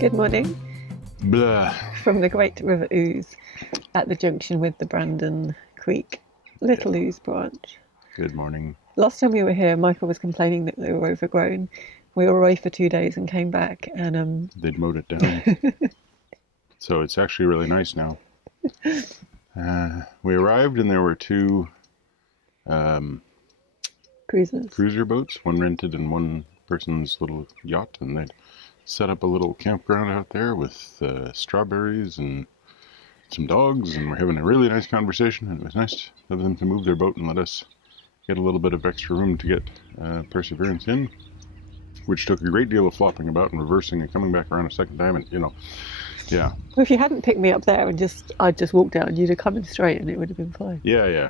Good morning. Blah. From the Great River Ouse at the junction with the Brandon Creek Little Ouse branch. Good morning. Last time we were here, Michael was complaining that they were overgrown. We were away for 2 days and came back and they'd mowed it down. So it's actually really nice now. We arrived and there were two cruiser boats, one rented and one person's little yacht, and they'd set up a little campground out there with strawberries and some dogs, and we're having a really nice conversation, and it was nice of them to move their boat and let us get a little bit of extra room to get Perseverance in, which took a great deal of flopping about and reversing and coming back around a second time, and yeah. Well, if you hadn't picked me up there and I'd just walked down, you'd have come in straight and it would have been fine. Yeah,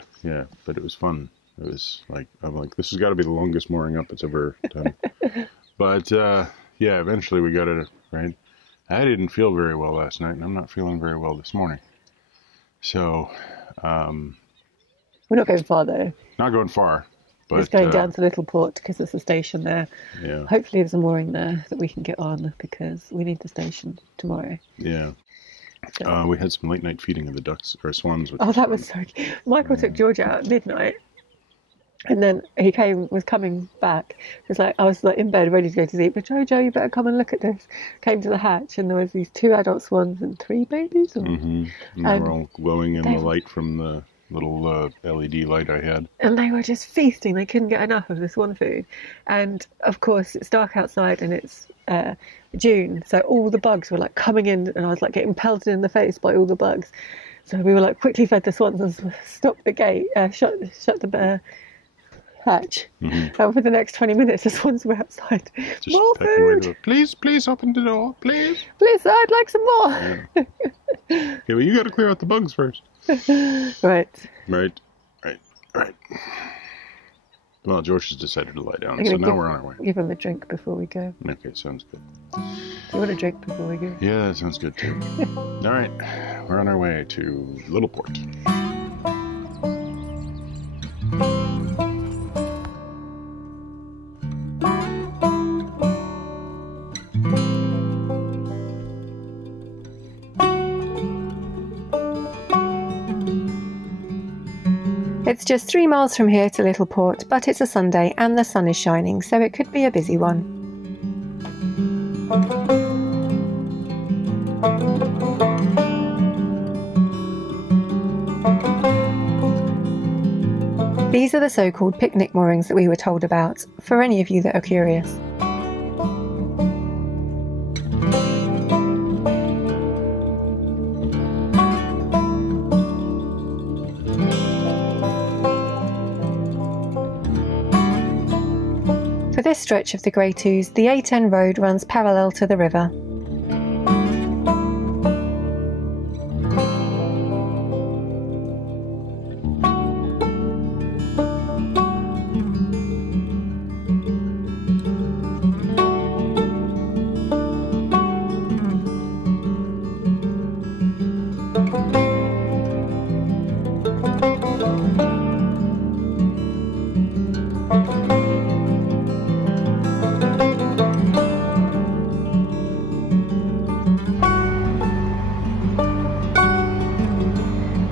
but it was fun. It was I'm like, this has got to be the longest mooring up it's ever done. But yeah, eventually we got it right. I didn't feel very well last night, and I'm not feeling very well this morning. So, we're not going far though. Not going far, but it's going down to Littleport because there's a station there. Yeah. Hopefully there's a mooring there that we can get on because we need the station tomorrow. Yeah. So. We had some late night feeding of the ducks or swans. Oh, that was so cute. Michael took Georgia out at midnight. And then he was coming back. I was in bed ready to go to sleep. But Jojo, you better come and look at this. Came to the hatch and there was these 2 adult swans and 3 babies. And they were all glowing in the light from the little LED light I had. And they were just feasting. They couldn't get enough of the swan food. And of course, it's dark outside and it's June. So all the bugs were coming in, and I was getting pelted in the face by all the bugs. So we were quickly fed the swans and stopped the gate, shut the hatch. And for the next 20 minutes the swans were outside. Just more food. Please open the door, please. Please, I'd like some more. Yeah. Okay, well, you got to clear out the bugs first. Right. Well, George has decided to lie down, so now we're on our way. Give him a drink before we go. Okay, sounds good. Do you want a drink before we go? Yeah, that sounds good too. All right, we're on our way to Littleport. It's just 3 miles from here to Littleport, but it's a Sunday and the sun is shining, so it could be a busy one. These are the so-called picnic moorings that we were told about, for any of you that are curious. For this stretch of the Great Ouse, the A10 road runs parallel to the river.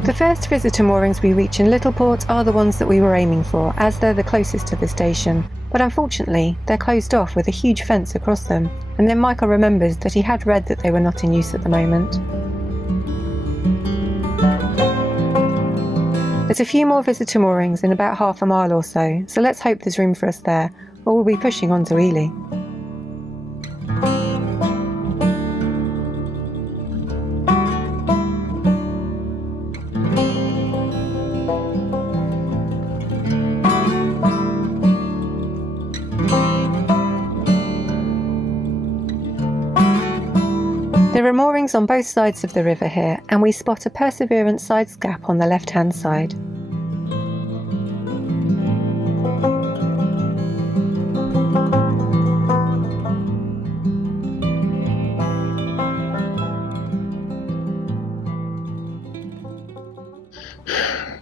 The first visitor moorings we reach in Littleport are the ones that we were aiming for, as they're the closest to the station, but unfortunately they're closed off with a huge fence across them, and then Michael remembers that he had read that they were not in use at the moment. There's a few more visitor moorings in about half a mile or so let's hope there's room for us there, or we'll be pushing on to Ely. There are moorings on both sides of the river here, and we spot a Perseverance sides gap on the left-hand side.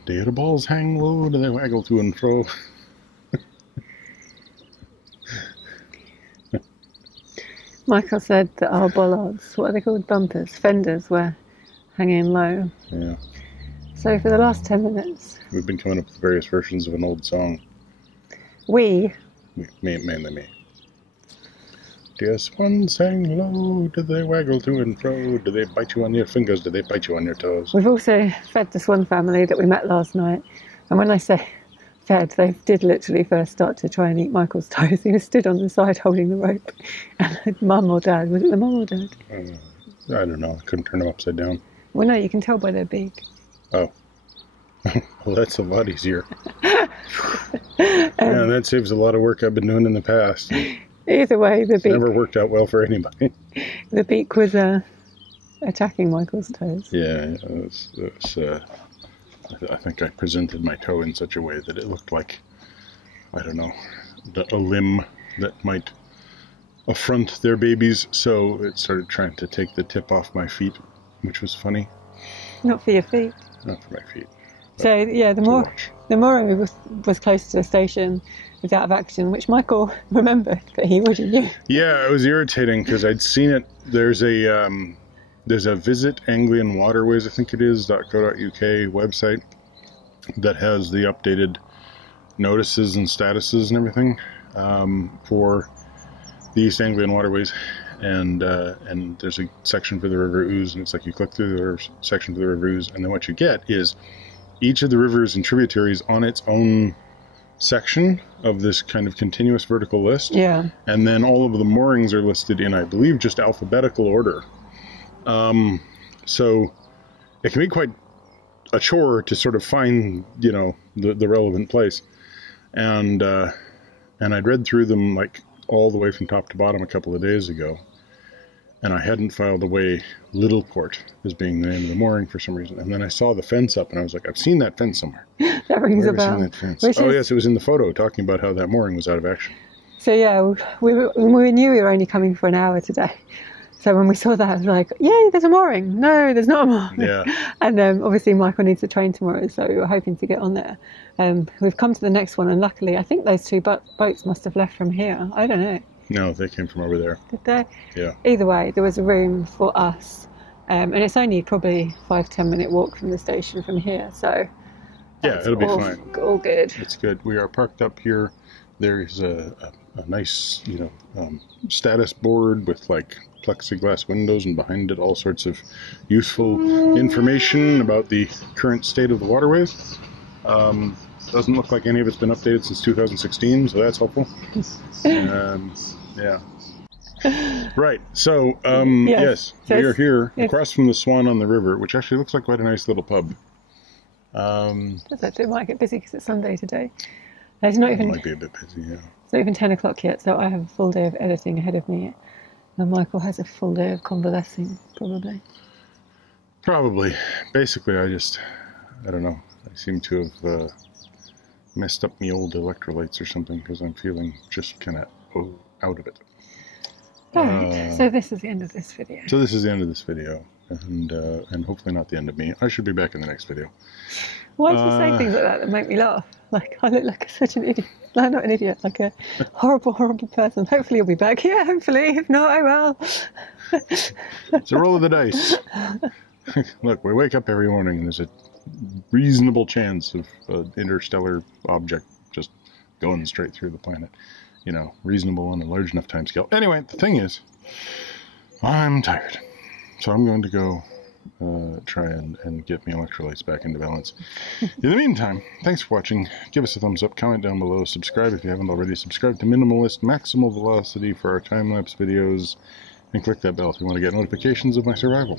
Do the balls hang low? Do they waggle to and fro? Michael said that our bollards, what are they called? Bumpers, fenders, were hanging low. Yeah. So for the last 10 minutes... We've been coming up with various versions of an old song. Mainly me. Just one sang low, do they waggle to and fro? Do they bite you on your fingers? Do they bite you on your toes? We've also fed the swan family that we met last night. And when I say fed, they did literally first start to try and eat Michael's toes. He was stood on the side holding the rope. And mum or dad, was it the mum or dad? I don't know. I couldn't turn them upside down. Well, no, you can tell by their beak. Oh. Well, that's a lot easier. Yeah, that saves a lot of work I've been doing in the past. Either way, the beak... Never worked out well for anybody. The beak was attacking Michael's toes. Yeah, I think I presented my toe in such a way that it looked like, I don't know, a limb that might affront their babies, so it started trying to take the tip off my feet, which was funny. Not for your feet. Not for my feet. So, yeah, the mooring was close to the station, was out of action, which Michael remembered, but he already knew. Yeah, it was irritating because I'd seen it. There's a Visit Anglian Waterways, I think it is, .co.uk website that has the updated notices and statuses and everything for the East Anglian Waterways. And there's a section for the River Ouse, and it's like you click through the section for the River Ouse, and then what you get is each of the rivers and tributaries on its own section of this kind of continuous vertical list. Yeah. And then all of the moorings are listed in, I believe, just alphabetical order. So it can be quite a chore to sort of find, the relevant place. And I'd read through them like all the way from top to bottom a couple of days ago. And I hadn't filed away Littleport as being the name of the mooring for some reason. And then I saw the fence up, and I was like, I've seen that fence somewhere. That rings a bell. Yes, it was in the photo talking about how that mooring was out of action. So, yeah, we knew we were only coming for an hour today. So when we saw that, I was like, yay, there's a mooring. No, there's not a mooring. Yeah. And obviously Michael needs a train tomorrow, so we were hoping to get on there. We've come to the next one, and luckily, I think those two boats must have left from here. I don't know. No, they came from over there. Did they? Yeah. Either way, there was a room for us. And it's only probably 5-10 minute walk from the station from here. So yeah, it'll be fine. All good. It's good. We are parked up here. There's a nice, status board with like plexiglass windows, and behind it all sorts of useful information about the current state of the waterways. Doesn't look like any of it's been updated since 2016, so that's helpful. Yeah. Right, so, yes, so we are here across from the Swan on the River, which actually looks like quite a nice little pub. It might get busy because it's Sunday today. It might be a bit busy, yeah. It's not even 10 o'clock yet, so I have a full day of editing ahead of me. And Michael has a full day of convalescing, probably. Probably. Basically, I don't know. I seem to have messed up my old electrolytes or something because I'm feeling just kind of out of it. Alright, so this is the end of this video. And hopefully not the end of me. I should be back in the next video. Why do you say things like that make me laugh? Like, I look like such an idiot. No, not an idiot, like a horrible, horrible person. Hopefully you'll be back. Yeah, hopefully. If not, I will. It's a roll of the dice. Look, we wake up every morning and there's a reasonable chance of an interstellar object just going straight through the planet. Reasonable on a large enough time scale. Anyway, the thing is, I'm tired. So I'm going to go try and get my electrolytes back into balance. In the meantime, thanks for watching. Give us a thumbs up, comment down below, subscribe if you haven't already, subscribe to minimalList Maximal Velocity for our time-lapse videos, and click that bell if you want to get notifications of my survival.